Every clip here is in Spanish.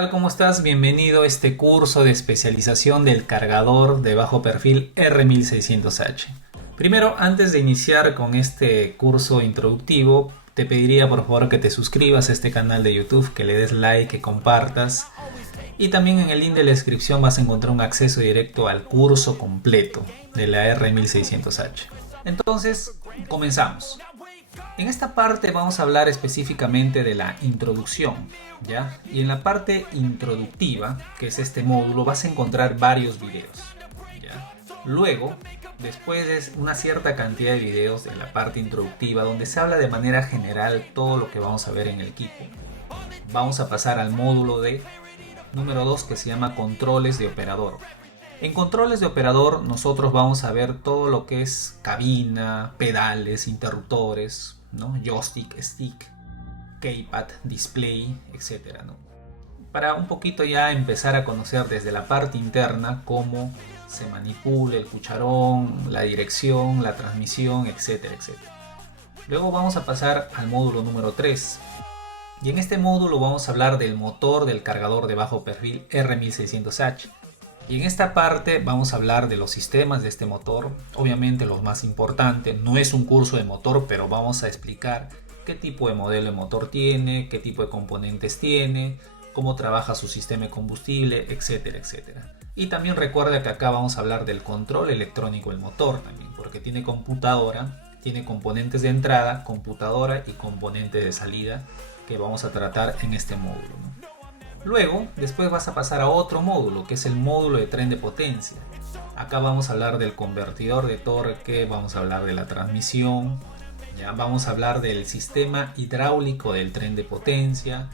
tal? ¿Cómo estás? Bienvenido a este curso de especialización del cargador de bajo perfil R1600H. Primero, antes de iniciar con este curso introductivo, te pediría por favor que te suscribas a este canal de YouTube, que le des like, que compartas. Y también en el link de la descripción vas a encontrar un acceso directo al curso completo de la R1600H. Entonces, comenzamos. En esta parte vamos a hablar específicamente de la introducción, ¿ya? Y en la parte introductiva, que es este módulo, vas a encontrar varios videos, ¿ya? Luego, después de una cierta cantidad de videos de la parte introductiva, donde se habla de manera general todo lo que vamos a ver en el equipo, vamos a pasar al módulo de número 2, que se llama controles de operador. En controles de operador nosotros vamos a ver todo lo que es cabina, pedales, interruptores, ¿no? Joystick, stick, keypad, display, etcétera, ¿no? Para un poquito ya empezar a conocer desde la parte interna cómo se manipula el cucharón, la dirección, la transmisión, etcétera, etcétera. Luego vamos a pasar al módulo número 3. Y en este módulo vamos a hablar del motor del cargador de bajo perfil R1600H. Y en esta parte vamos a hablar de los sistemas de este motor, obviamente los más importantes. No es un curso de motor, pero vamos a explicar qué tipo de modelo de motor tiene, qué tipo de componentes tiene, cómo trabaja su sistema de combustible, etcétera, etcétera. Y también recuerda que acá vamos a hablar del control electrónico del motor también, porque tiene computadora, tiene componentes de entrada, computadora y componentes de salida que vamos a tratar en este módulo, ¿no? Luego, después vas a pasar a otro módulo, que es el módulo de tren de potencia. Acá vamos a hablar del convertidor de torque, vamos a hablar de la transmisión, ¿ya? Vamos a hablar del sistema hidráulico del tren de potencia,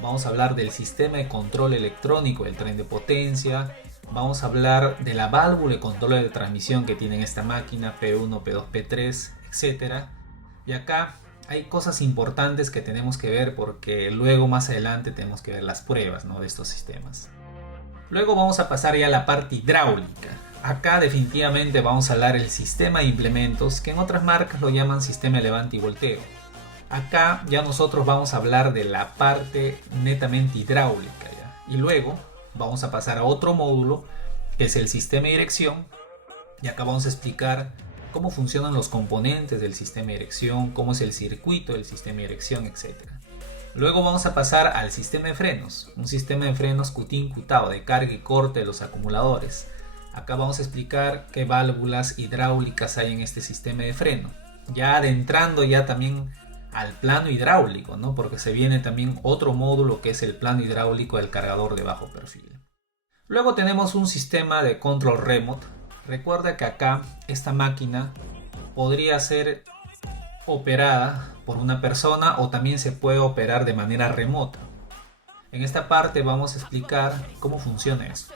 vamos a hablar del sistema de control electrónico del tren de potencia, vamos a hablar de la válvula de control de transmisión que tiene esta máquina, P1, P2, P3, etc. Y acá hay cosas importantes que tenemos que ver porque luego más adelante tenemos que ver las pruebas, ¿no?, de estos sistemas. Luego vamos a pasar ya a la parte hidráulica. Acá definitivamente vamos a hablar del sistema de implementos, que en otras marcas lo llaman sistema de levante y volteo. Acá ya nosotros vamos a hablar de la parte netamente hidráulica, ¿ya? Y luego vamos a pasar a otro módulo que es el sistema de dirección, y acá vamos a explicar cómo funcionan los componentes del sistema de dirección, cómo es el circuito del sistema de dirección, etc. Luego vamos a pasar al sistema de frenos, un sistema de frenos Cutin-Cutao de carga y corte de los acumuladores. Acá vamos a explicar qué válvulas hidráulicas hay en este sistema de freno, ya adentrando ya también al plano hidráulico, ¿no?, porque se viene también otro módulo que es el plano hidráulico del cargador de bajo perfil. Luego tenemos un sistema de control remote. Recuerda que acá esta máquina podría ser operada por una persona o también se puede operar de manera remota. En esta parte vamos a explicar cómo funciona esto.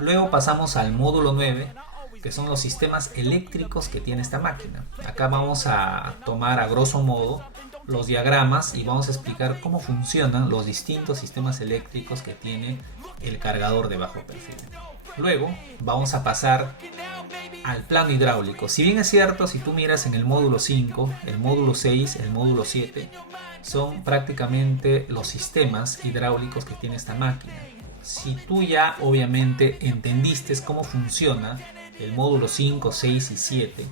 Luego pasamos al módulo 9, que son los sistemas eléctricos que tiene esta máquina. Acá vamos a tomar a grosso modo los diagramas y vamos a explicar cómo funcionan los distintos sistemas eléctricos que tiene el cargador de bajo perfil. Luego vamos a pasar al plano hidráulico. Si bien es cierto, si tú miras en el módulo 5, el módulo 6, el módulo 7, son prácticamente los sistemas hidráulicos que tiene esta máquina. Si tú ya obviamente entendiste cómo funciona el módulo 5, 6 y 7,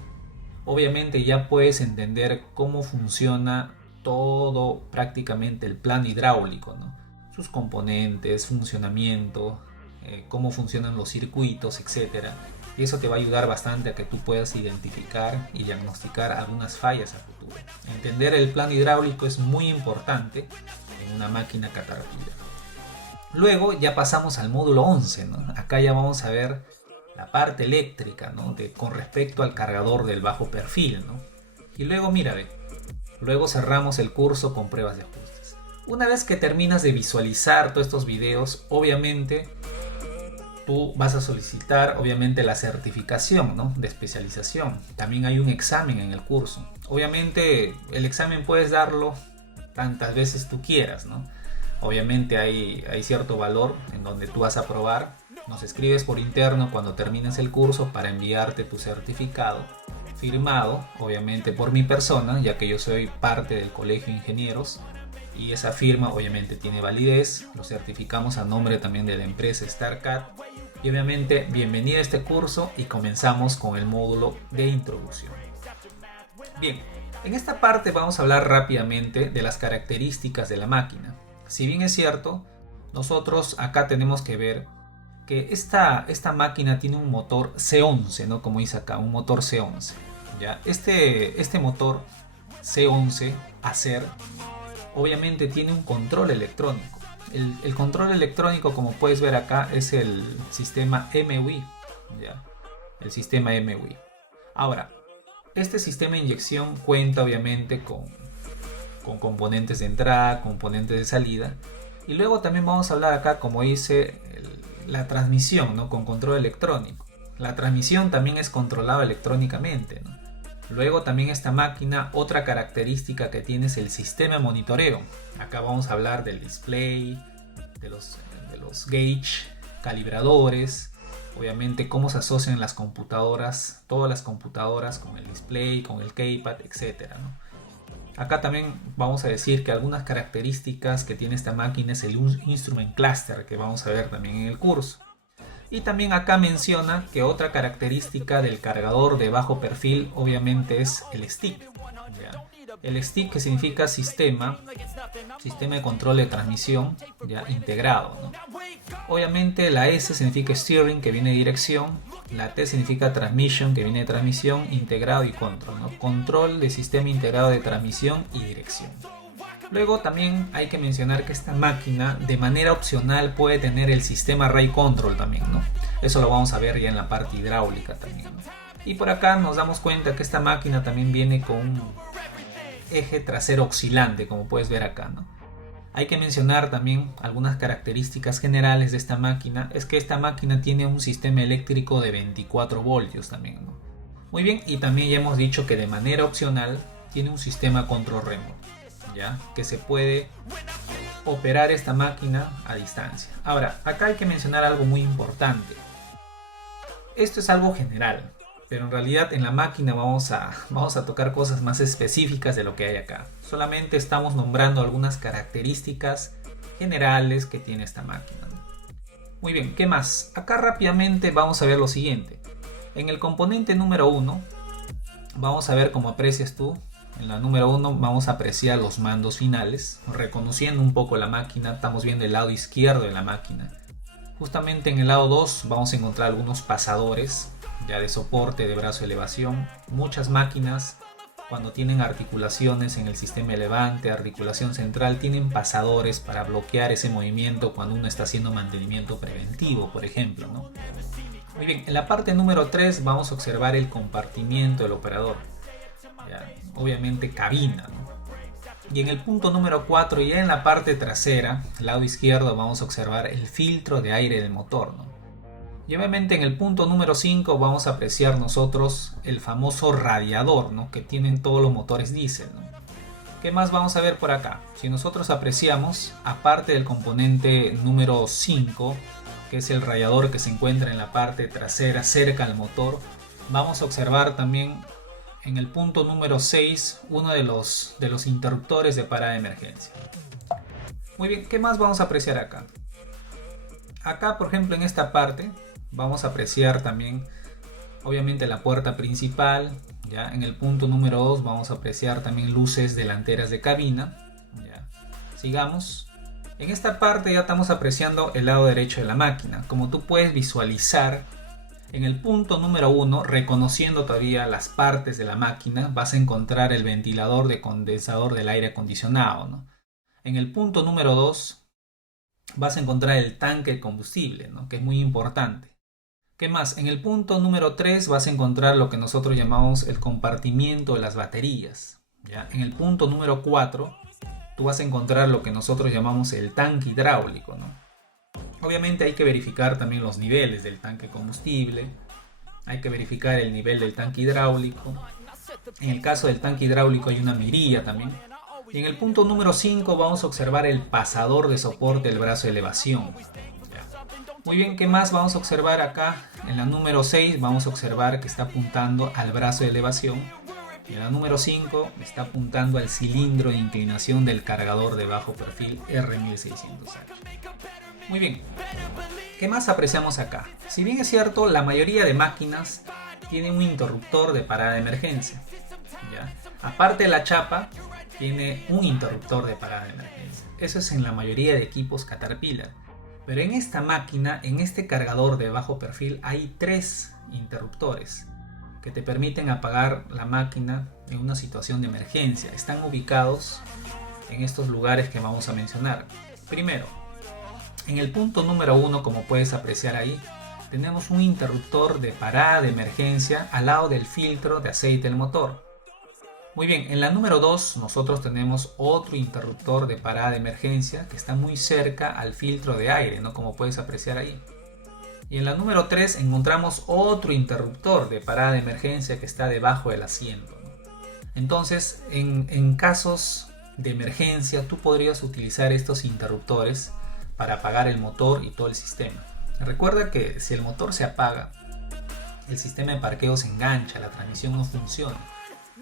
obviamente ya puedes entender cómo funciona todo prácticamente el plano hidráulico, ¿no? Sus componentes, funcionamiento, cómo funcionan los circuitos, etcétera. Y eso te va a ayudar bastante a que tú puedas identificar y diagnosticar algunas fallas a futuro. Entender el plano hidráulico es muy importante en una máquina Caterpillar. Luego ya pasamos al módulo 11, ¿no? Acá ya vamos a ver la parte eléctrica, ¿no?, con respecto al cargador del bajo perfil, ¿no? Y luego mira, luego cerramos el curso con pruebas de ajustes. Una vez que terminas de visualizar todos estos videos, obviamente tú vas a solicitar obviamente la certificación, ¿no?, de especialización. También hay un examen en el curso. Obviamente el examen puedes darlo tantas veces tú quieras, ¿no? Obviamente hay cierto valor en donde tú vas a probar. Nos escribes por interno cuando termines el curso para enviarte tu certificado firmado, obviamente por mi persona, ya que yo soy parte del Colegio de Ingenieros. y esa firma obviamente tiene validez. Lo certificamos a nombre también de la empresa StarCAD. Y obviamente bienvenido a este curso y comenzamos con el módulo de introducción. Bien, en esta parte vamos a hablar rápidamente de las características de la máquina. Si bien es cierto, nosotros acá tenemos que ver que esta máquina tiene un motor C11, ¿no? Como dice acá, un motor C11. ¿Ya? Este motor C11 Acer obviamente tiene un control electrónico. El control electrónico, como puedes ver acá, es el sistema MUI, ¿ya? El sistema MUI. Ahora, este sistema de inyección cuenta obviamente con componentes de entrada, componentes de salida. Y luego también vamos a hablar acá, como dice, la transmisión, ¿no? Con control electrónico. La transmisión también es controlada electrónicamente, ¿no? Luego también esta máquina, otra característica que tiene es el sistema de monitoreo. Acá vamos a hablar del display, de los gauge, calibradores, obviamente cómo se asocian las computadoras, todas las computadoras con el display, con el keypad, etc., ¿no? Acá también vamos a decir que algunas características que tiene esta máquina es el Instrument Cluster, que vamos a ver también en el curso. Y también acá menciona que otra característica del cargador de bajo perfil obviamente es el stick. ¿Ya? El stick, que significa sistema de control de transmisión, ya integrado, ¿no? Obviamente la S significa steering, que viene de dirección. La T significa transmission, que viene de transmisión, integrado, y control, ¿no? Control de sistema integrado de transmisión y dirección. Luego también hay que mencionar que esta máquina de manera opcional puede tener el sistema Ray Control también, ¿no? Eso lo vamos a ver ya en la parte hidráulica también, ¿no? Y por acá nos damos cuenta que esta máquina también viene con un eje trasero oscilante, como puedes ver acá, ¿no? Hay que mencionar también algunas características generales de esta máquina. Es que esta máquina tiene un sistema eléctrico de 24 voltios también, ¿no? Muy bien, y también ya hemos dicho que de manera opcional tiene un sistema control remoto, ¿ya? Que se puede operar esta máquina a distancia. Ahora, acá hay que mencionar algo muy importante. Esto es algo general, pero en realidad en la máquina vamos a tocar cosas más específicas de lo que hay acá. Solamente estamos nombrando algunas características generales que tiene esta máquina. Muy bien, ¿qué más? Acá rápidamente vamos a ver lo siguiente. En el componente número 1, vamos a ver cómo aprecias tú. En la número 1 vamos a apreciar los mandos finales, reconociendo un poco la máquina. Estamos viendo el lado izquierdo de la máquina. Justamente en el lado 2 vamos a encontrar algunos pasadores ya de soporte de brazo de elevación. Muchas máquinas, cuando tienen articulaciones en el sistema elevante, articulación central, tienen pasadores para bloquear ese movimiento cuando uno está haciendo mantenimiento preventivo, por ejemplo, ¿no? Muy bien, en la parte número 3 vamos a observar el compartimiento del operador. Ya, obviamente cabina, ¿no? Y en el punto número 4, ya en la parte trasera, al lado izquierdo, vamos a observar el filtro de aire del motor, ¿no? Y obviamente en el punto número 5 vamos a apreciar nosotros el famoso radiador, ¿no? Que tienen todos los motores diésel, ¿no? ¿Qué más vamos a ver por acá? Si nosotros apreciamos, aparte del componente número 5, que es el radiador que se encuentra en la parte trasera cerca al motor, vamos a observar también en el punto número 6 uno de los interruptores de parada de emergencia. Muy bien, ¿qué más vamos a apreciar acá? Acá, por ejemplo, en esta parte vamos a apreciar también obviamente la puerta principal. ¿Ya? En el punto número 2 vamos a apreciar también luces delanteras de cabina. ¿Ya? Sigamos. En esta parte ya estamos apreciando el lado derecho de la máquina. Como tú puedes visualizar, en el punto número 1, reconociendo todavía las partes de la máquina, vas a encontrar el ventilador de condensador del aire acondicionado, ¿no? En el punto número 2 vas a encontrar el tanque de combustible, ¿no? Que es muy importante. ¿Qué más? En el punto número 3 vas a encontrar lo que nosotros llamamos el compartimiento de las baterías. ¿Ya? En el punto número 4 tú vas a encontrar lo que nosotros llamamos el tanque hidráulico, ¿no? Obviamente hay que verificar también los niveles del tanque de combustible. Hay que verificar el nivel del tanque hidráulico. En el caso del tanque hidráulico hay una mirilla también. Y en el punto número 5 vamos a observar el pasador de soporte del brazo de elevación. Muy bien, ¿qué más vamos a observar acá? En la número 6 vamos a observar que está apuntando al brazo de elevación. Y en la número 5 está apuntando al cilindro de inclinación del cargador de bajo perfil R1600H. Muy bien, ¿qué más apreciamos acá? Si bien es cierto, la mayoría de máquinas tienen un interruptor de parada de emergencia, ¿ya? Aparte de la chapa, tiene un interruptor de parada de emergencia. Eso es en la mayoría de equipos Caterpillar. Pero en esta máquina, en este cargador de bajo perfil, hay 3 interruptores que te permiten apagar la máquina en una situación de emergencia. Están ubicados en estos lugares que vamos a mencionar. Primero, en el punto número 1, como puedes apreciar ahí, tenemos un interruptor de parada de emergencia al lado del filtro de aceite del motor. Muy bien, en la número 2 nosotros tenemos otro interruptor de parada de emergencia que está muy cerca al filtro de aire, ¿no? Como puedes apreciar ahí. Y en la número 3 encontramos otro interruptor de parada de emergencia que está debajo del asiento, ¿no? Entonces, en casos de emergencia, tú podrías utilizar estos interruptores para apagar el motor y todo el sistema. Recuerda que si el motor se apaga, el sistema de parqueo se engancha, la transmisión no funciona.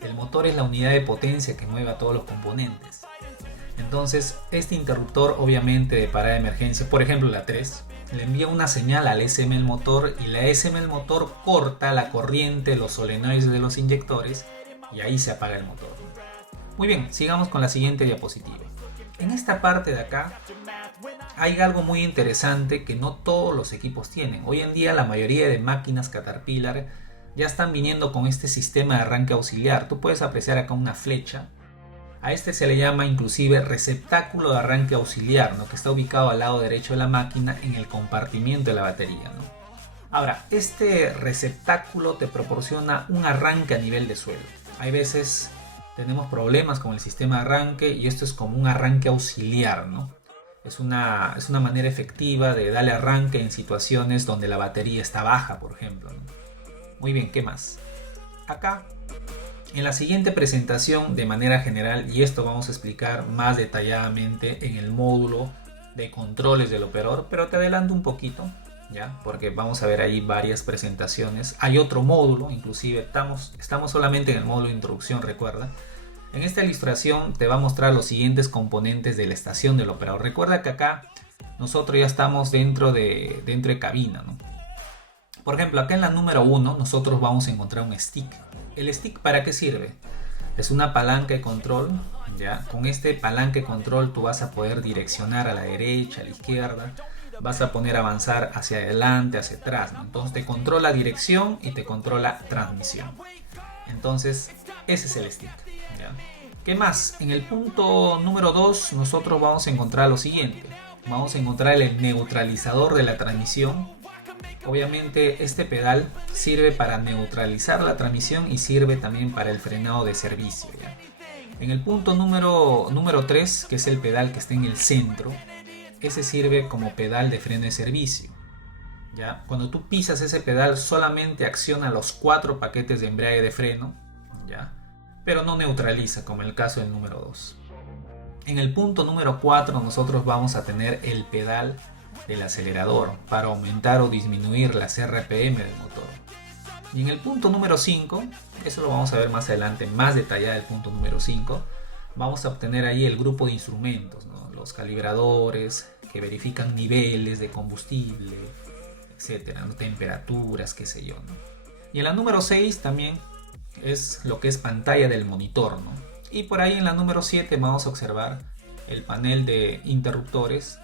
El motor es la unidad de potencia que mueve a todos los componentes. Entonces, este interruptor obviamente de parada de emergencia, por ejemplo la 3, le envía una señal al SM del motor y la SM del motor corta la corriente, los solenoides de los inyectores y ahí se apaga el motor. Muy bien, sigamos con la siguiente diapositiva. En esta parte de acá hay algo muy interesante que no todos los equipos tienen. Hoy en día la mayoría de máquinas Caterpillar ya están viniendo con este sistema de arranque auxiliar. Tú puedes apreciar acá una flecha. A este se le llama inclusive receptáculo de arranque auxiliar, ¿no? Que está ubicado al lado derecho de la máquina en el compartimiento de la batería, ¿no? Ahora, este receptáculo te proporciona un arranque a nivel de suelo. Hay veces tenemos problemas con el sistema de arranque y esto es como un arranque auxiliar, ¿no? Es una manera efectiva de darle arranque en situaciones donde la batería está baja, por ejemplo, ¿no? Muy bien, ¿qué más? Acá, en la siguiente presentación de manera general, y esto vamos a explicar más detalladamente en el módulo de controles del operador, pero te adelanto un poquito, ¿ya? Porque vamos a ver ahí varias presentaciones. Hay otro módulo, inclusive estamos solamente en el módulo de introducción, recuerda. En esta ilustración te va a mostrar los siguientes componentes de la estación del operador. Recuerda que acá nosotros ya estamos dentro de cabina, ¿no? Por ejemplo, acá en la número 1 nosotros vamos a encontrar un stick. ¿El stick para qué sirve? Es una palanca de control, ¿ya? Con este palanca de control tú vas a poder direccionar a la derecha, a la izquierda, vas a poder avanzar hacia adelante, hacia atrás, ¿no? Entonces te controla dirección y te controla transmisión. Entonces ese es el stick, ¿ya? ¿Qué más? En el punto número 2 nosotros vamos a encontrar lo siguiente. Vamos a encontrar el neutralizador de la transmisión. Obviamente este pedal sirve para neutralizar la transmisión y sirve también para el frenado de servicio, ¿ya? En el punto número 3, que es el pedal que está en el centro, ese sirve como pedal de freno de servicio, ¿ya? Cuando tú pisas ese pedal solamente acciona los 4 paquetes de embrague de freno, ¿ya? Pero no neutraliza, como en el caso del número 2. En el punto número 4 nosotros vamos a tener el pedal del acelerador para aumentar o disminuir las RPM del motor. Y en el punto número 5, eso lo vamos a ver más adelante, más detallado el punto número 5, vamos a obtener ahí el grupo de instrumentos, ¿no? Los calibradores que verifican niveles de combustible, etcétera, ¿no? Temperaturas, qué sé yo, ¿no? Y en la número 6 también es lo que es pantalla del monitor, ¿no? Y por ahí en la número 7 vamos a observar el panel de interruptores.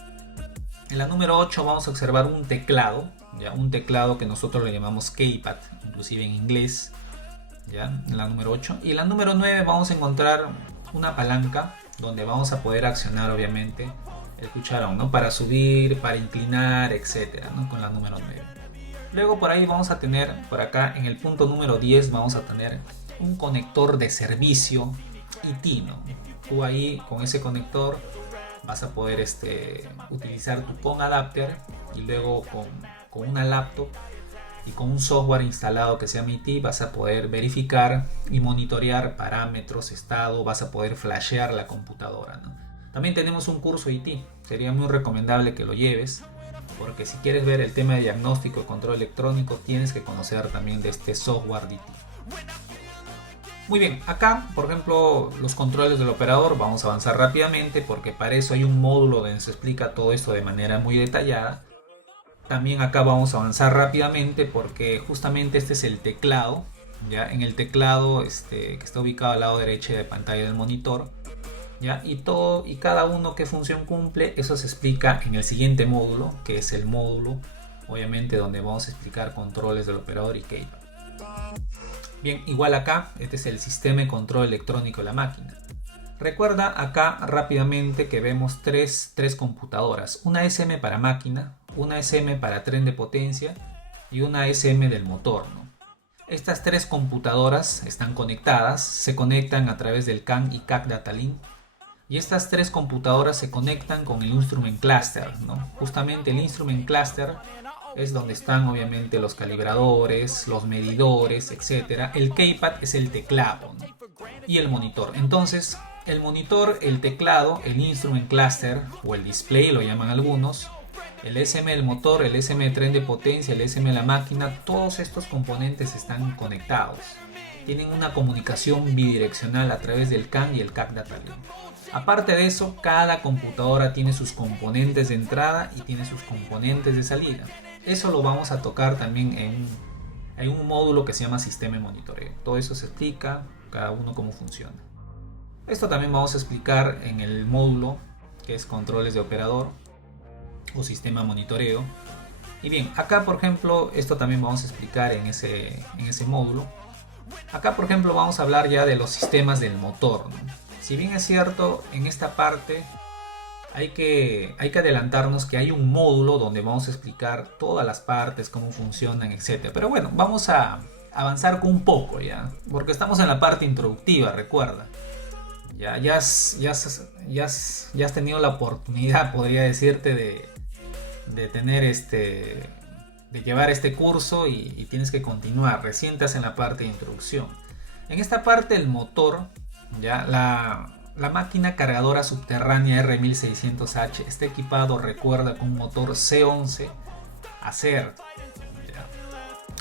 En la número 8 vamos a observar un teclado, ¿ya? Un teclado que nosotros le llamamos keypad, inclusive en inglés, ¿ya? En la número 8. Y en la número 9 vamos a encontrar una palanca donde vamos a poder accionar obviamente el cucharón, ¿no? Para subir, para inclinar, etcétera, ¿no? Con la número 9. Luego por ahí vamos a tener, por acá en el punto número 10 vamos a tener un conector de servicio IT, ¿no? Tú ahí con ese conector vas a poder utilizar tu PON adapter y luego con una laptop y con un software instalado que se llama IT vas a poder verificar y monitorear parámetros, estado, vas a poder flashear la computadora, ¿no? También tenemos un curso IT, sería muy recomendable que lo lleves porque si quieres ver el tema de diagnóstico y control electrónico tienes que conocer también de este software de IT. Muy bien, acá por ejemplo los controles del operador vamos a avanzar rápidamente porque para eso hay un módulo donde se explica todo esto de manera muy detallada. También acá vamos a avanzar rápidamente porque justamente este es el teclado. Ya en el teclado que está ubicado al lado derecho de pantalla del monitor. ¿Ya? Y cada uno qué función cumple, eso se explica en el siguiente módulo, que es el módulo, obviamente, donde vamos a explicar controles del operador y keypad. Bien, igual acá, este es el sistema de control electrónico de la máquina. Recuerda acá rápidamente que vemos tres computadoras, una SM para máquina, una SM para tren de potencia y una SM del motor, ¿no? Estas tres computadoras están conectadas, se conectan a través del CAN y CAC Data Link. Y estas tres computadoras se conectan con el Instrument Cluster, ¿no? Justamente el Instrument Cluster es donde están obviamente los calibradores, los medidores, etc. El keypad es el teclado, ¿no? Y el monitor. Entonces, el monitor, el teclado, el Instrument Cluster o el display lo llaman algunos, el SM del motor, el SM de tren de potencia, el SM de la máquina, todos estos componentes están conectados. Tienen una comunicación bidireccional a través del CAN y el CAC Data Link. Aparte de eso, cada computadora tiene sus componentes de entrada y tiene sus componentes de salida. Eso lo vamos a tocar también en un módulo que se llama sistema de monitoreo. Todo eso se explica, cada uno cómo funciona. Esto también vamos a explicar en el módulo que es controles de operador o sistema de monitoreo. Y bien, acá por ejemplo, esto también vamos a explicar en ese módulo. Acá por ejemplo vamos a hablar ya de los sistemas del motor, ¿no? Si bien es cierto, en esta parte hay que adelantarnos que hay un módulo donde vamos a explicar todas las partes, cómo funcionan, etc. Pero bueno, vamos a avanzar con un poco ya, porque estamos en la parte introductiva, recuerda. Ya has tenido la oportunidad, podría decirte, de tener de llevar este curso y tienes que continuar. Recién estás en la parte de introducción. En esta parte el motor, ya la máquina cargadora subterránea R1600H está equipado, recuerda, con un motor C11 Acer.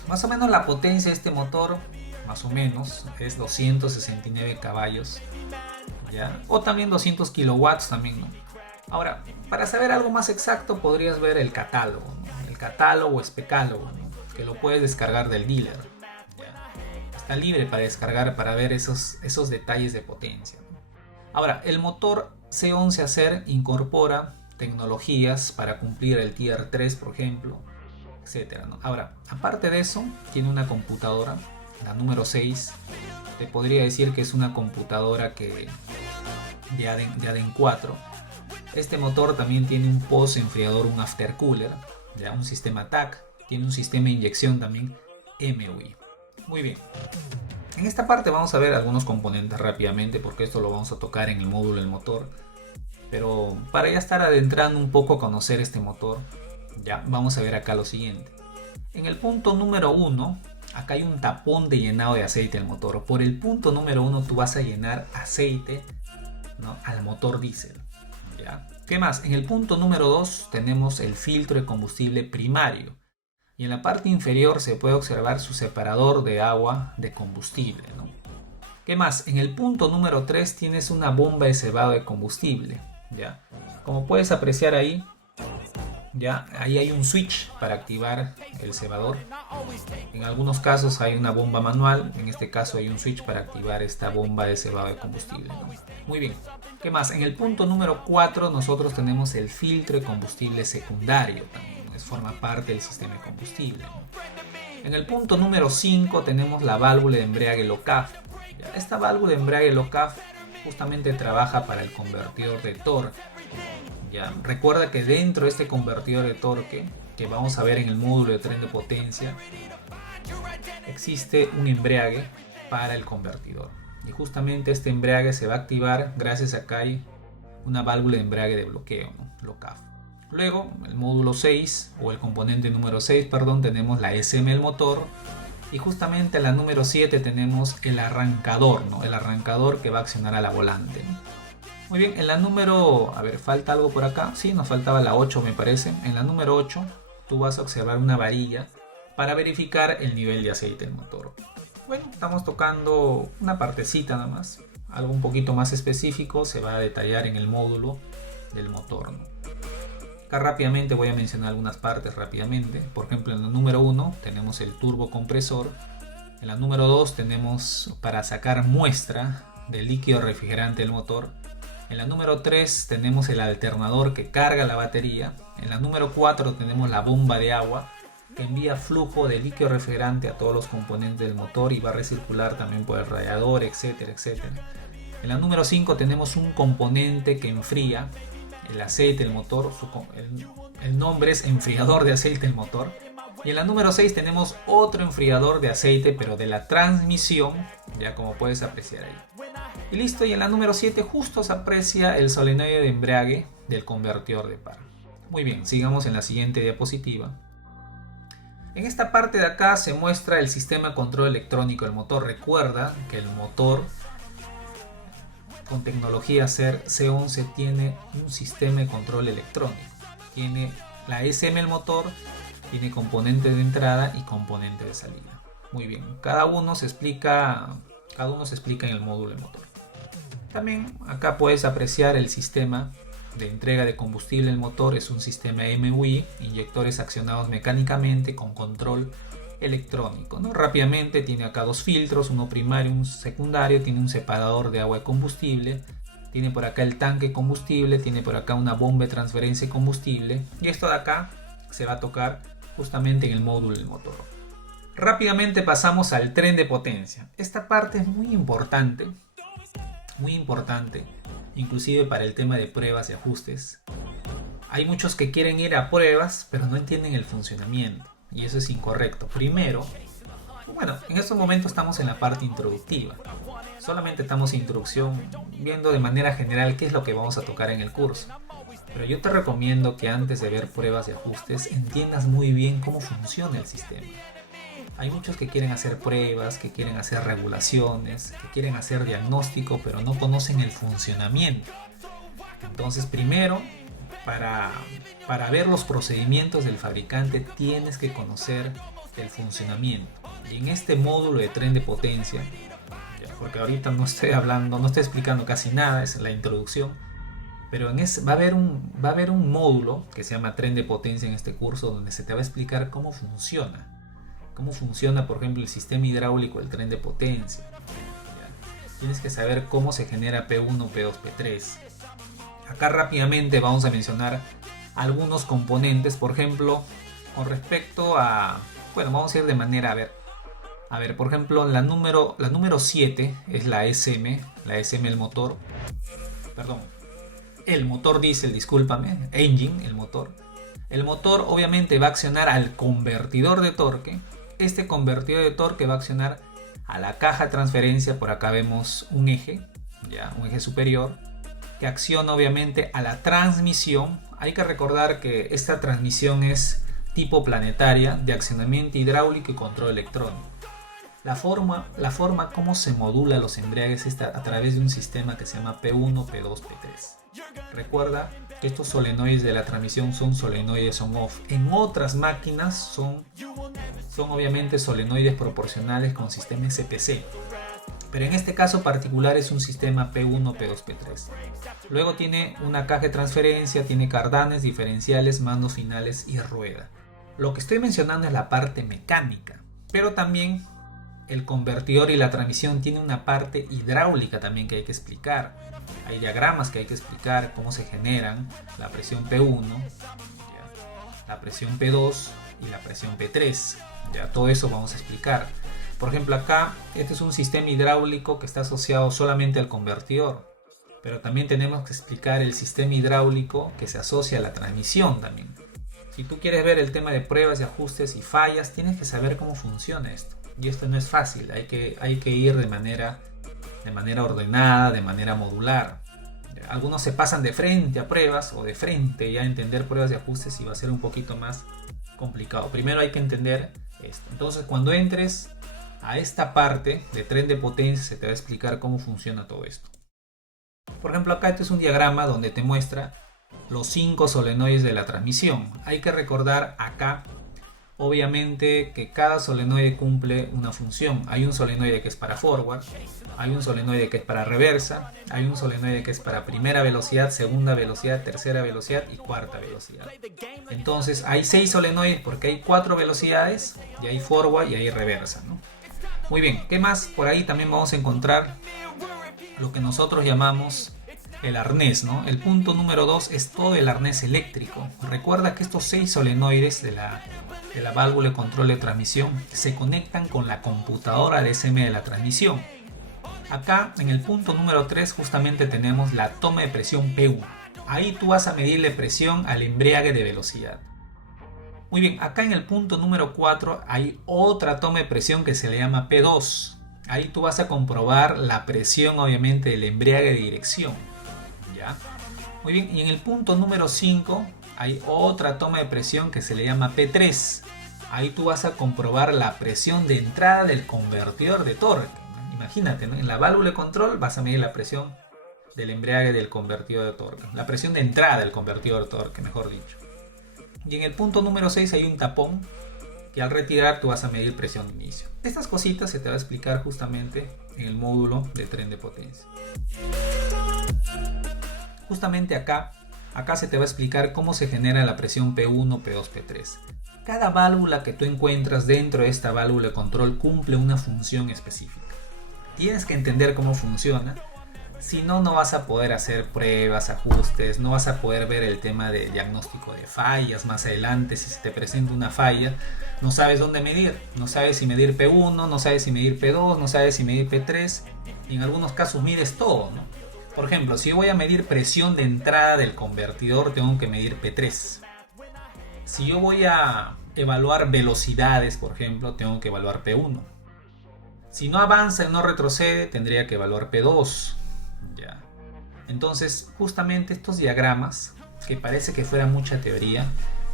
Más o menos la potencia de este motor, más o menos, es 269 caballos, ¿ya? O también 200 kilowatts también, ¿no? Ahora, para saber algo más exacto podrías ver el catálogo, ¿no? El catálogo o especálogo, ¿no? Que lo puedes descargar del dealer. Está libre para descargar para ver esos detalles de potencia. Ahora, el motor C11 Acer incorpora tecnologías para cumplir el Tier 3, por ejemplo, etc., ¿no? Ahora, aparte de eso, tiene una computadora, la número 6. Te podría decir que es una computadora de ADEN 4. Este motor también tiene un post enfriador, un aftercooler, ya un sistema TAC, tiene un sistema de inyección también MUI. Muy bien, en esta parte vamos a ver algunos componentes rápidamente porque esto lo vamos a tocar en el módulo del motor. Pero para ya estar adentrando un poco a conocer este motor, ya vamos a ver acá lo siguiente. En el punto número 1, acá hay un tapón de llenado de aceite al motor. Por el punto número 1 tú vas a llenar aceite, ¿no?, al motor diésel. ¿Ya? ¿Qué más? En el punto número 2 tenemos el filtro de combustible primario. Y en la parte inferior se puede observar su separador de agua de combustible, ¿no? ¿Qué más? En el punto número 3 tienes una bomba de cebado de combustible, ¿ya? Como puedes apreciar ahí, ya ahí hay un switch para activar el cebador. En algunos casos hay una bomba manual, en este caso hay un switch para activar esta bomba de cebado de combustible, ¿no? Muy bien. ¿Qué más? En el punto número 4 nosotros tenemos el filtro de combustible secundario también. Forma parte del sistema de combustible, ¿no? En el punto número 5 tenemos la válvula de embrague LOCAF. Esta válvula de embrague LOCAF justamente trabaja para el convertidor de torque. ¿Ya? Recuerda que dentro de este convertidor de torque, que vamos a ver en el módulo de tren de potencia, existe un embrague para el convertidor. Y justamente este embrague se va a activar gracias a que hay una válvula de embrague de bloqueo, ¿no? LOCAF. Luego, el módulo 6, o el componente número 6, perdón, tenemos la SM del motor. Y justamente en la número 7 tenemos el arrancador, ¿no? El arrancador que va a accionar a la volante, ¿no? Muy bien, en la número... A ver, ¿falta algo por acá? Sí, nos faltaba la 8 me parece. En la número 8 tú vas a observar una varilla para verificar el nivel de aceite del motor. Bueno, estamos tocando una partecita nada más. Algo un poquito más específico se va a detallar en el módulo del motor, ¿no? Acá rápidamente voy a mencionar algunas partes rápidamente. Por ejemplo, en la número 1 tenemos el turbocompresor. En la número 2 tenemos para sacar muestra del líquido refrigerante del motor. En la número 3 tenemos el alternador que carga la batería. En la número 4 tenemos la bomba de agua que envía flujo de líquido refrigerante a todos los componentes del motor y va a recircular también por el radiador, etcétera, etcétera. En la número 5 tenemos un componente que enfría el aceite del motor. El nombre es enfriador de aceite del motor. Y en la número 6 tenemos otro enfriador de aceite, pero de la transmisión, ya como puedes apreciar ahí. Y listo, y en la número 7 justo se aprecia el solenoide de embrague del convertidor de par. Muy bien, sigamos en la siguiente diapositiva. En esta parte de acá se muestra el sistema de control electrónico del motor. Recuerda que el motor con tecnología CER C11 tiene un sistema de control electrónico. Tiene la SM del motor, tiene componente de entrada y componente de salida. Muy bien, cada uno se explica en el módulo del motor. También acá puedes apreciar el sistema de entrega de combustible del motor. Es un sistema MUI, inyectores accionados mecánicamente con control electrónico, ¿no? Rápidamente tiene acá dos filtros, uno primario y un secundario, tiene un separador de agua de combustible, tiene por acá el tanque de combustible, tiene por acá una bomba de transferencia de combustible, y esto de acá se va a tocar justamente en el módulo del motor. Rápidamente pasamos al tren de potencia. Esta parte es muy importante, inclusive para el tema de pruebas y ajustes. Hay muchos que quieren ir a pruebas pero no entienden el funcionamiento. Y eso es incorrecto. Primero, bueno, en estos momentos estamos en la parte introductiva. Solamente estamos introducción, viendo de manera general qué es lo que vamos a tocar en el curso. Pero yo te recomiendo que antes de ver pruebas y ajustes entiendas muy bien cómo funciona el sistema. Hay muchos que quieren hacer pruebas, que quieren hacer regulaciones, que quieren hacer diagnóstico, pero no conocen el funcionamiento. Entonces, primero, para ver los procedimientos del fabricante tienes que conocer el funcionamiento. Y en este módulo de tren de potencia, porque ahorita no estoy explicando casi nada, es la introducción, pero va a haber un módulo que se llama tren de potencia en este curso, donde se te va a explicar cómo funciona. Cómo funciona, por ejemplo, el sistema hidráulico del tren de potencia. Tienes que saber cómo se genera P1, P2, P3. Acá rápidamente vamos a mencionar algunos componentes, por ejemplo, con respecto a... Bueno, vamos a ir de manera a ver, por ejemplo, la número 7 es la SM del motor. Perdón, el motor diésel, discúlpame, engine, el motor. El motor obviamente va a accionar al convertidor de torque. Este convertidor de torque va a accionar a la caja de transferencia. Por acá vemos un eje superior, que acciona obviamente a la transmisión. Hay que recordar que esta transmisión es tipo planetaria, de accionamiento hidráulico y control electrónico. La forma como se modula los embragues es a través de un sistema que se llama P1, P2, P3. Recuerda que estos solenoides de la transmisión son solenoides on-off. En otras máquinas son obviamente solenoides proporcionales con sistema SPC. Pero en este caso particular es un sistema P1, P2, P3. Luego tiene una caja de transferencia, tiene cardanes, diferenciales, mandos finales y rueda. Lo que estoy mencionando es la parte mecánica, pero también el convertidor y la transmisión tiene una parte hidráulica también que hay que explicar. Hay diagramas que hay que explicar cómo se generan la presión P1, la presión P2 y la presión P3. Ya todo eso vamos a explicar. Por ejemplo, acá este es un sistema hidráulico que está asociado solamente al convertidor, pero también tenemos que explicar el sistema hidráulico que se asocia a la transmisión también. Si tú quieres ver el tema de pruebas y ajustes y fallas, tienes que saber cómo funciona esto. Y esto no es fácil, hay que ir de manera ordenada, de manera modular. Algunos se pasan de frente a pruebas o de frente ya a entender pruebas y ajustes y va a ser un poquito más complicado. Primero hay que entender esto. Entonces, cuando entres a esta parte de tren de potencia se te va a explicar cómo funciona todo esto. Por ejemplo, acá este es un diagrama donde te muestra los 5 solenoides de la transmisión. Hay que recordar acá Obviamente que cada solenoide cumple una función. Hay un solenoide que es para forward, hay un solenoide que es para reversa, hay un solenoide que es para primera velocidad, segunda velocidad, tercera velocidad y cuarta velocidad. Entonces hay 6 solenoides porque hay 4 velocidades y hay forward y hay reversa, ¿no? Muy bien, ¿qué más? Por ahí también vamos a encontrar lo que nosotros llamamos el arnés, ¿no? El punto número 2 es todo el arnés eléctrico. Recuerda que estos 6 solenoides de la válvula de control de transmisión se conectan con la computadora DSM de la transmisión. Acá en el punto número 3 justamente tenemos la toma de presión P1. Ahí tú vas a medirle presión al embriague de velocidad. Muy bien, acá en el punto número 4 hay otra toma de presión que se le llama P2. Ahí tú vas a comprobar la presión obviamente del embriague de dirección. ¿Ya? Muy bien, y en el punto número 5 hay otra toma de presión que se le llama P3. Ahí tú vas a comprobar la presión de entrada del convertidor de torque. Imagínate, ¿no? En la válvula de control vas a medir la presión del embriague del convertidor de torque. La presión de entrada del convertidor de torque, mejor dicho. Y en el punto número 6 hay un tapón que al retirar tú vas a medir presión de inicio. Estas cositas se te va a explicar justamente en el módulo de tren de potencia. Justamente acá se te va a explicar cómo se genera la presión P1, P2, P3. Cada válvula que tú encuentras dentro de esta válvula de control cumple una función específica. Tienes que entender cómo funciona, si no, no vas a poder hacer pruebas, ajustes, no vas a poder ver el tema de diagnóstico de fallas más adelante. Si se te presenta una falla, no sabes dónde medir, no sabes si medir P1, no sabes si medir P2, no sabes si medir P3, y en algunos casos mides todo, ¿no? Por ejemplo, si yo voy a medir presión de entrada del convertidor, tengo que medir P3. Si yo voy a evaluar velocidades, por ejemplo, tengo que evaluar P1. Si no avanza y no retrocede, tendría que evaluar P2. Ya. Entonces, justamente estos diagramas, que parece que fuera mucha teoría,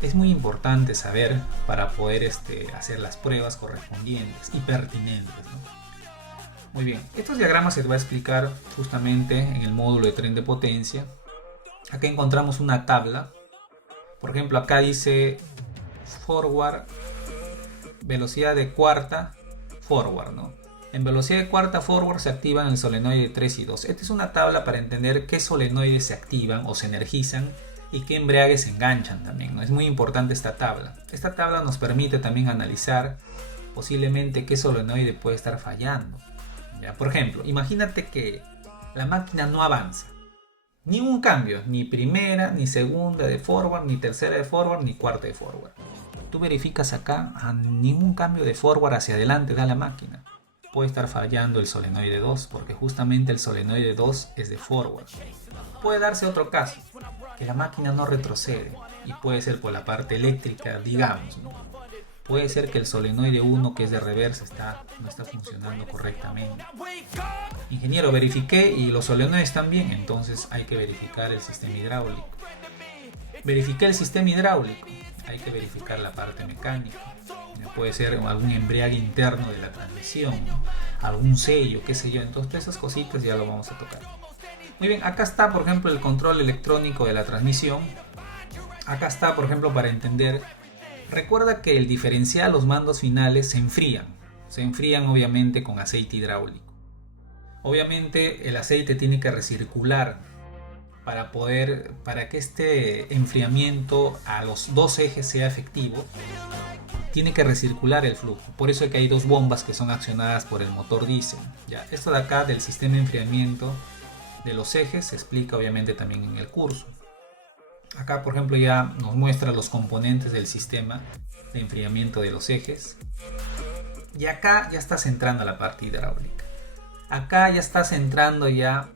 es muy importante saber para poder hacer las pruebas correspondientes y pertinentes, ¿no? Muy bien, estos diagramas se te va a explicar justamente en el módulo de tren de potencia. Acá encontramos una tabla. Por ejemplo, acá dice forward, velocidad de cuarta, forward, ¿no? En velocidad de cuarta forward se activan el solenoide 3 y 2. Esta es una tabla para entender qué solenoides se activan o se energizan y qué embriagues se enganchan también, ¿no? Es muy importante esta tabla. Esta tabla nos permite también analizar posiblemente qué solenoide puede estar fallando. ¿Ya? Por ejemplo, imagínate que la máquina no avanza. Ni un cambio, ni primera, ni segunda de forward, ni tercera de forward, ni cuarta de forward. Tú verificas acá, ningún cambio de forward hacia adelante da la máquina. Puede estar fallando el solenoide 2, porque justamente el solenoide 2 es de forward. Puede darse otro caso, que la máquina no retrocede, y puede ser por la parte eléctrica, digamos, ¿no? Puede ser que el solenoide 1, que es de reversa, no está funcionando correctamente. Ingeniero, verifiqué y los solenoides están bien, entonces hay que verificar el sistema hidráulico. Verifiqué el sistema hidráulico, hay que verificar la parte mecánica. Puede ser algún embriague interno de la transmisión, ¿no? Algún sello, qué sé yo. Entonces todas esas cositas ya lo vamos a tocar. Muy bien, acá está por ejemplo el control electrónico de la transmisión. Acá está por ejemplo para entender. Recuerda que el diferencial, los mandos finales se enfrían. Se enfrían obviamente con aceite hidráulico. Obviamente el aceite tiene que recircular para que este enfriamiento a los dos ejes sea efectivo. Tiene que recircular el flujo. Por eso es que hay dos bombas que son accionadas por el motor diésel. Ya, esto de acá del sistema de enfriamiento de los ejes se explica obviamente también en el curso. Acá por ejemplo ya nos muestra los componentes del sistema de enfriamiento de los ejes. Y acá ya estás entrando a la parte hidráulica. Acá ya estás entrando ya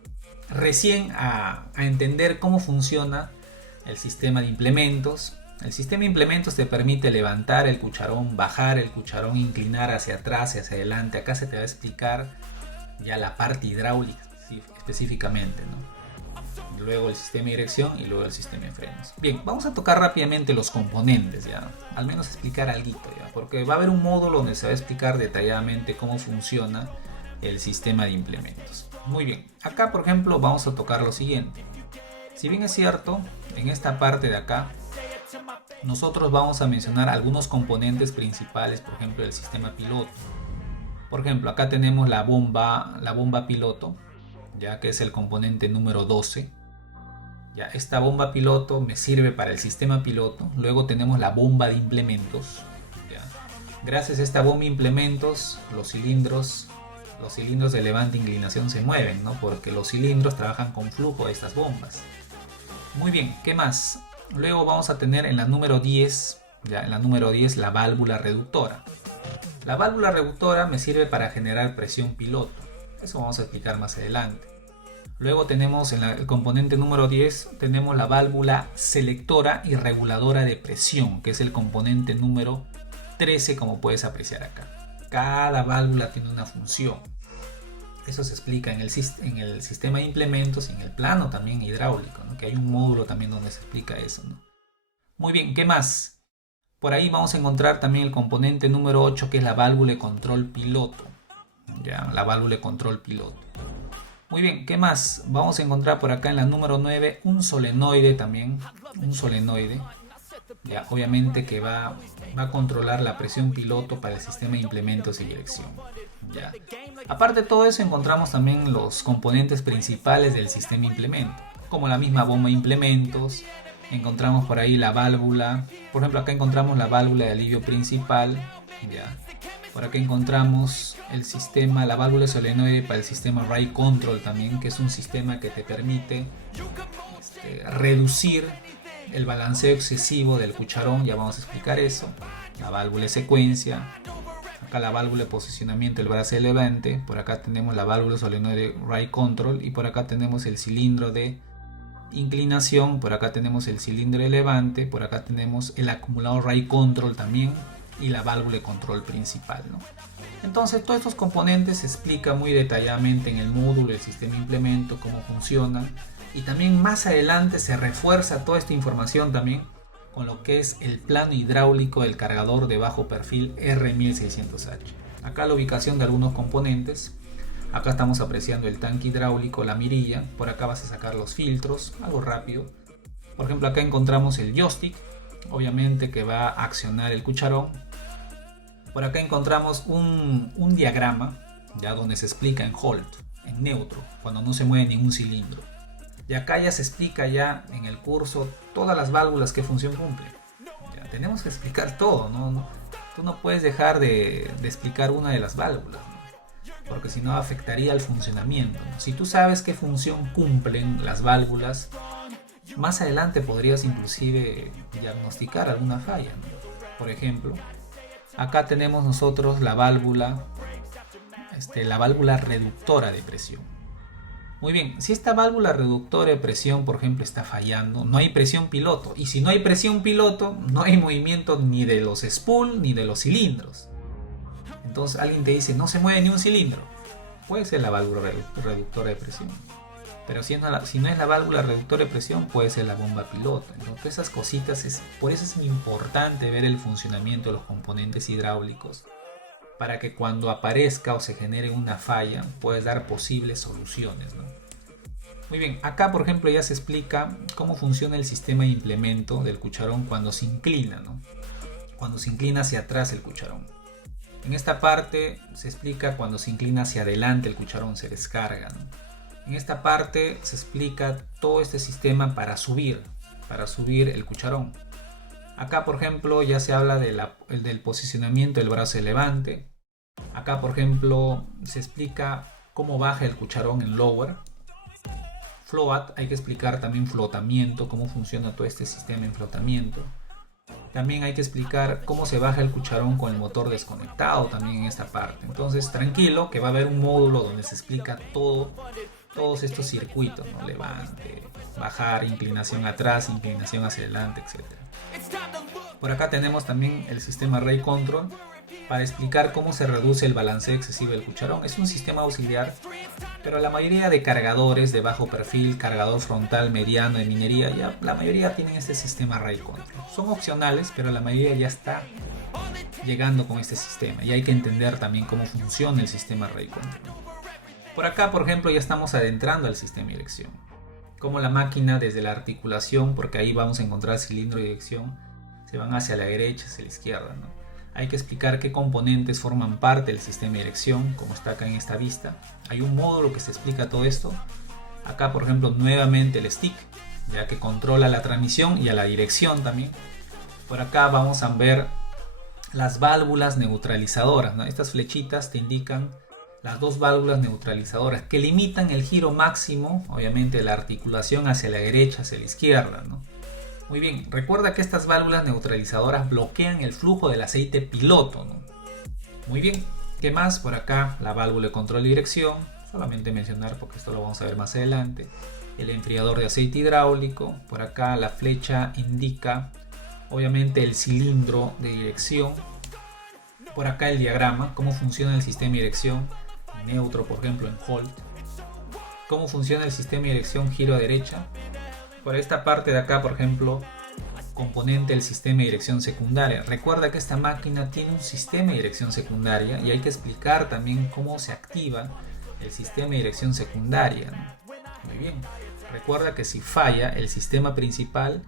recién a entender cómo funciona el sistema de implementos. El sistema de implementos te permite levantar el cucharón, bajar el cucharón, inclinar hacia atrás y hacia adelante. Acá se te va a explicar ya la parte hidráulica específicamente, ¿no? Luego el sistema de dirección y luego el sistema de frenos. Bien, vamos a tocar rápidamente los componentes, ya, al menos explicar algo, ya, porque va a haber un módulo donde se va a explicar detalladamente cómo funciona el sistema de implementos. Muy bien, acá por ejemplo vamos a tocar lo siguiente. Si bien es cierto, en esta parte de acá nosotros vamos a mencionar algunos componentes principales, por ejemplo, del sistema piloto. Por ejemplo, acá tenemos la bomba piloto, ya que es el componente número 12. Ya, esta bomba piloto me sirve para el sistema piloto. Luego tenemos la bomba de implementos. Ya. Gracias a esta bomba de implementos, los cilindros de levante e inclinación se mueven, ¿no? Porque los cilindros trabajan con flujo de estas bombas. Muy bien, ¿qué más? Luego vamos a tener en la número 10, ya en la número 10 la válvula reductora. La válvula reductora me sirve para generar presión piloto. Eso vamos a explicar más adelante. Luego tenemos en el componente número 10, tenemos la válvula selectora y reguladora de presión, que es el componente número 13, como puedes apreciar acá. Cada válvula tiene una función. Eso se explica en el sistema de implementos y en el plano también hidráulico, ¿no? Que hay un módulo también donde se explica eso, ¿no? Muy bien, ¿qué más? Por ahí vamos a encontrar también el componente número 8, que es la válvula de control piloto. Ya, la válvula de control piloto. Muy bien, ¿qué más? Vamos a encontrar por acá en la número 9 un solenoide también. Un solenoide. Ya, obviamente que va a controlar la presión piloto para el sistema de implementos y dirección. Ya. Aparte de todo eso, encontramos también los componentes principales del sistema implemento, como la misma bomba de implementos. Encontramos por ahí la válvula, por ejemplo acá encontramos la válvula de alivio principal. Ya. Por acá encontramos el sistema, la válvula solenoide para el sistema Ride Control también, que es un sistema que te permite reducir el balanceo excesivo del cucharón. Ya vamos a explicar eso. La válvula de secuencia, acá la válvula de posicionamiento del brazo de levante, por acá tenemos la válvula solenoide Ride Control y por acá tenemos el cilindro de inclinación, por acá tenemos el cilindro de levante, por acá tenemos el acumulador Ride Control también y la válvula de control principal, ¿no? Entonces todos estos componentes se explican muy detalladamente en el módulo del sistema implemento, cómo funcionan, y también más adelante se refuerza toda esta información también con lo que es el plano hidráulico del cargador de bajo perfil R1600H. Acá la ubicación de algunos componentes. Acá estamos apreciando el tanque hidráulico, la mirilla. Por acá vas a sacar los filtros, algo rápido. Por ejemplo, acá encontramos el joystick, obviamente que va a accionar el cucharón. Por acá encontramos un diagrama, ya donde se explica en hold, en neutro, cuando no se mueve ningún cilindro. Y acá ya se explica ya en el curso todas las válvulas qué función cumplen. Ya, tenemos que explicar todo, ¿no? Tú no puedes dejar de explicar una de las válvulas, ¿no? Porque si no afectaría el funcionamiento, ¿no? Si tú sabes qué función cumplen las válvulas, más adelante podrías inclusive diagnosticar alguna falla, ¿no? Por ejemplo, acá tenemos nosotros la válvula reductora de presión. Muy bien, si esta válvula reductora de presión, por ejemplo, está fallando, no hay presión piloto. Y si no hay presión piloto, no hay movimiento ni de los spool ni de los cilindros. Entonces alguien te dice, no se mueve ni un cilindro. Puede ser la válvula reductora de presión. Pero si no es la válvula reductora de presión, puede ser la bomba piloto. Entonces esas cositas, por eso es importante ver el funcionamiento de los componentes hidráulicos, para que cuando aparezca o se genere una falla puedas dar posibles soluciones, ¿no? Muy bien, acá por ejemplo ya se explica cómo funciona el sistema de implemento del cucharón cuando se inclina, ¿no? Cuando se inclina hacia atrás el cucharón. En esta parte se explica cuando se inclina hacia adelante el cucharón se descarga, ¿no? En esta parte se explica todo este sistema para subir el cucharón. Acá, por ejemplo, ya se habla del posicionamiento del brazo de levante. Acá, por ejemplo, se explica cómo baja el cucharón en lower. Float, hay que explicar también flotamiento, cómo funciona todo este sistema en flotamiento. También hay que explicar cómo se baja el cucharón con el motor desconectado también en esta parte. Entonces, tranquilo, que va a haber un módulo donde se explica todos estos circuitos, ¿no? Levante, bajar, inclinación atrás, inclinación hacia adelante, etc. Por acá tenemos también el sistema Ride Control para explicar cómo se reduce el balanceo excesivo del cucharón. Es un sistema auxiliar, pero la mayoría de cargadores de bajo perfil, cargador frontal, mediano, de minería, ya la mayoría tienen este sistema Ride Control. Son opcionales, pero la mayoría ya está llegando con este sistema y hay que entender también cómo funciona el sistema Ride Control. Por acá, por ejemplo, ya estamos adentrando al sistema de dirección. Como la máquina desde la articulación, porque ahí vamos a encontrar cilindro de dirección, se van hacia la derecha, hacia la izquierda, ¿no? Hay que explicar qué componentes forman parte del sistema de dirección, como está acá en esta vista. Hay un módulo que se explica todo esto. Acá, por ejemplo, nuevamente el stick, ya que controla la transmisión y a la dirección también. Por acá vamos a ver las válvulas neutralizadoras, ¿no? Estas flechitas te indican las dos válvulas neutralizadoras que limitan el giro máximo, obviamente, de la articulación hacia la derecha, hacia la izquierda, ¿no? Muy bien, recuerda que estas válvulas neutralizadoras bloquean el flujo del aceite piloto, ¿no? Muy bien, ¿qué más? Por acá la válvula de control de dirección, solamente mencionar porque esto lo vamos a ver más adelante. El enfriador de aceite hidráulico, por acá la flecha indica obviamente el cilindro de dirección. Por acá el diagrama, cómo funciona el sistema de dirección neutro, por ejemplo en hold. Cómo funciona el sistema de dirección giro a derecha. Por esta parte de acá, por ejemplo, componente del sistema de dirección secundaria. Recuerda que esta máquina tiene un sistema de dirección secundaria y hay que explicar también cómo se activa el sistema de dirección secundaria, ¿no? Muy bien. Recuerda que si falla el sistema principal,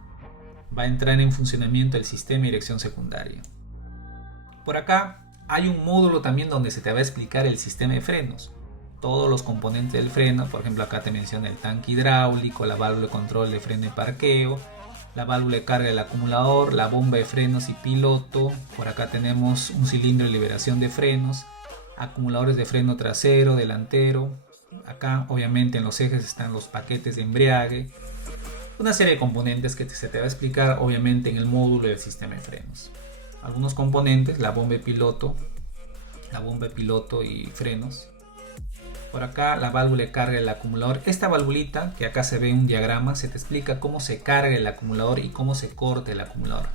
va a entrar en funcionamiento el sistema de dirección secundaria. Por acá hay un módulo también donde se te va a explicar el sistema de frenos. Todos los componentes del freno, por ejemplo acá te menciona el tanque hidráulico, la válvula de control de freno y parqueo, la válvula de carga del acumulador, la bomba de frenos y piloto. Por acá tenemos un cilindro de liberación de frenos, acumuladores de freno trasero, delantero. Acá obviamente en los ejes están los paquetes de embriague. Una serie de componentes que se te va a explicar obviamente en el módulo del sistema de frenos. Algunos componentes, la bomba de piloto y frenos. Por acá la válvula de carga del acumulador. Esta valvulita, que acá se ve en un diagrama, se te explica cómo se carga el acumulador y cómo se corta el acumulador.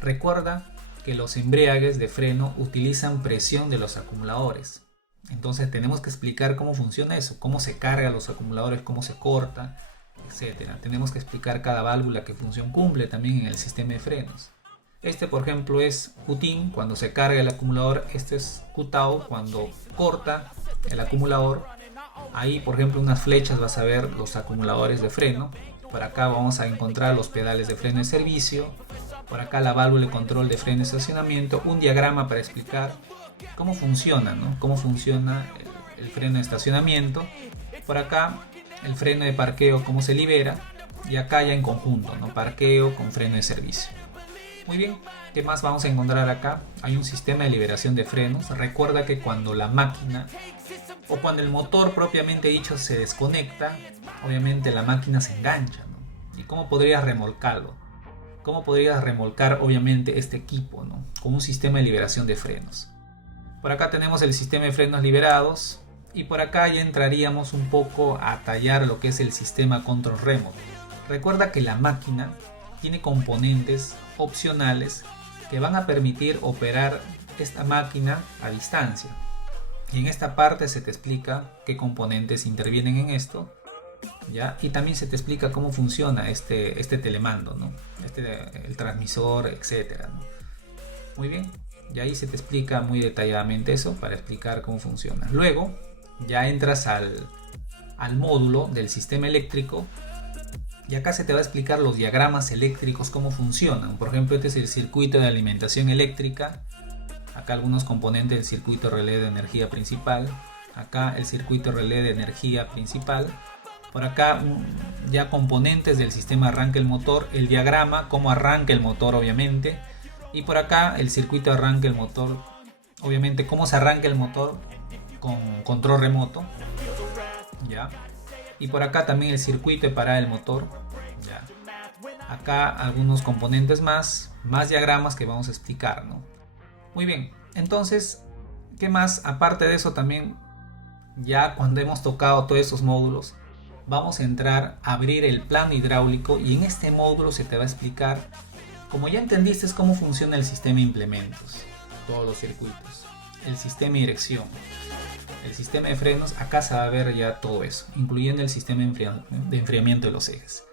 Recuerda que los embriagues de freno utilizan presión de los acumuladores. Entonces tenemos que explicar cómo funciona eso, cómo se carga los acumuladores, cómo se corta, etc. Tenemos que explicar cada válvula qué función cumple también en el sistema de frenos. Este, por ejemplo, es Q-TIN cuando se carga el acumulador. Este es Q-TAO cuando corta el acumulador. Ahí, por ejemplo, unas flechas vas a ver los acumuladores de freno. Por acá vamos a encontrar los pedales de freno de servicio. Por acá la válvula de control de freno de estacionamiento. Un diagrama para explicar cómo funciona, ¿no? Cómo funciona el freno de estacionamiento. Por acá el freno de parqueo, cómo se libera. Y acá ya en conjunto, ¿no? Parqueo con freno de servicio. Muy bien, ¿qué más vamos a encontrar acá? Hay un sistema de liberación de frenos. Recuerda que cuando la máquina o cuando el motor propiamente dicho se desconecta, obviamente la máquina se engancha, ¿no? ¿Y cómo podrías remolcarlo? ¿Cómo podrías remolcar obviamente este equipo, ¿no? Con un sistema de liberación de frenos. Por acá tenemos el sistema de frenos liberados y por acá ya entraríamos un poco a tallar lo que es el sistema control remoto. Recuerda que la máquina tiene componentes opcionales que van a permitir operar esta máquina a distancia. Y en esta parte se te explica qué componentes intervienen en esto, ¿ya? Y también se te explica cómo funciona este telemando, ¿no? El transmisor, etcétera, ¿no? Muy bien, y ahí se te explica muy detalladamente eso para explicar cómo funciona. Luego ya entras al módulo del sistema eléctrico. Y acá se te va a explicar los diagramas eléctricos, cómo funcionan. Por ejemplo, este es el circuito de alimentación eléctrica. Acá algunos componentes del circuito relé de energía principal. Acá el circuito relé de energía principal. Por acá ya componentes del sistema arranque el motor. El diagrama, cómo arranca el motor obviamente. Y por acá el circuito de arranque el motor. Obviamente cómo se arranca el motor con control remoto. Ya. Y por acá también el circuito de parada del motor. Ya. Acá algunos componentes más diagramas que vamos a explicar, ¿no? Muy bien, entonces, ¿qué más? Aparte de eso también, ya cuando hemos tocado todos esos módulos, vamos a entrar a abrir el plano hidráulico y en este módulo se te va a explicar, como ya entendiste, cómo funciona el sistema de implementos, todos los circuitos, el sistema de dirección, el sistema de frenos. Acá se va a ver ya todo eso, incluyendo el sistema de enfriamiento de los ejes.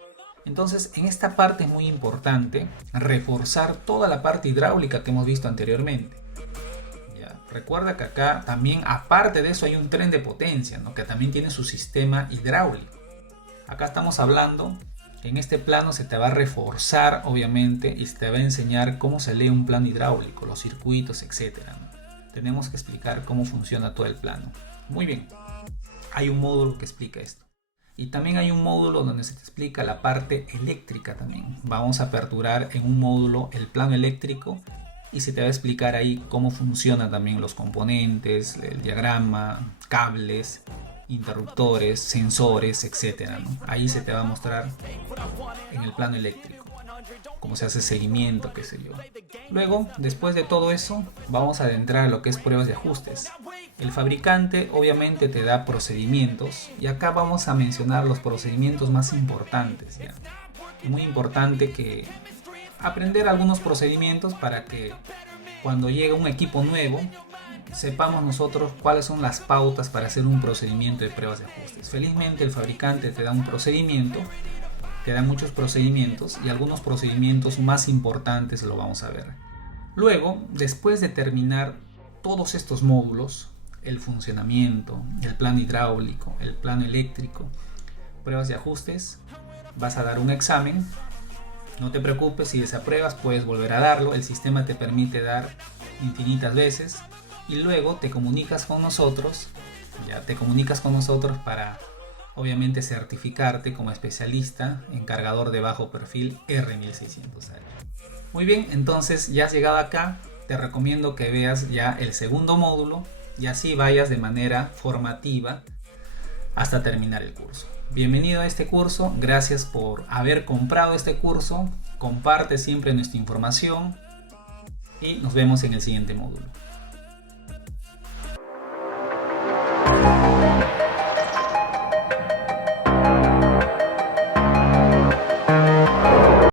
Entonces, en esta parte es muy importante reforzar toda la parte hidráulica que hemos visto anteriormente. Ya, recuerda que acá también, aparte de eso, hay un tren de potencia, ¿no? Que también tiene su sistema hidráulico. Acá estamos hablando En este plano se te va a reforzar, obviamente, y se te va a enseñar cómo se lee un plano hidráulico, los circuitos, etcétera, ¿no? Tenemos que explicar cómo funciona todo el plano. Muy bien, hay un módulo que explica esto. Y también hay un módulo donde se te explica la parte eléctrica también. Vamos a aperturar en un módulo el plano eléctrico y se te va a explicar ahí cómo funcionan también los componentes, el diagrama, cables, interruptores, sensores, etcétera, ¿no? Ahí se te va a mostrar en el plano eléctrico cómo se hace seguimiento, qué sé yo. Luego, después de todo eso, vamos a adentrar a lo que es pruebas de ajustes. El fabricante obviamente te da procedimientos y acá vamos a mencionar los procedimientos más importantes, ¿ya? Es muy importante que aprender algunos procedimientos para que cuando llegue un equipo nuevo sepamos nosotros cuáles son las pautas para hacer un procedimiento de pruebas de ajustes. Felizmente el fabricante te da un procedimiento, te da muchos procedimientos y algunos procedimientos más importantes lo vamos a ver. Luego, después de terminar todos estos módulos, el funcionamiento, el plano hidráulico, el plano eléctrico, pruebas de ajustes, vas a dar un examen. No te preocupes, si desapruebas puedes volver a darlo, el sistema te permite dar infinitas veces y luego te comunicas con nosotros, para obviamente certificarte como especialista en cargador de bajo perfil R1600H. Muy bien, entonces ya has llegado acá, te recomiendo que veas ya el segundo módulo y así vayas de manera formativa hasta terminar el curso. Bienvenido a este curso, gracias por haber comprado este curso, comparte siempre nuestra información y nos vemos en el siguiente módulo.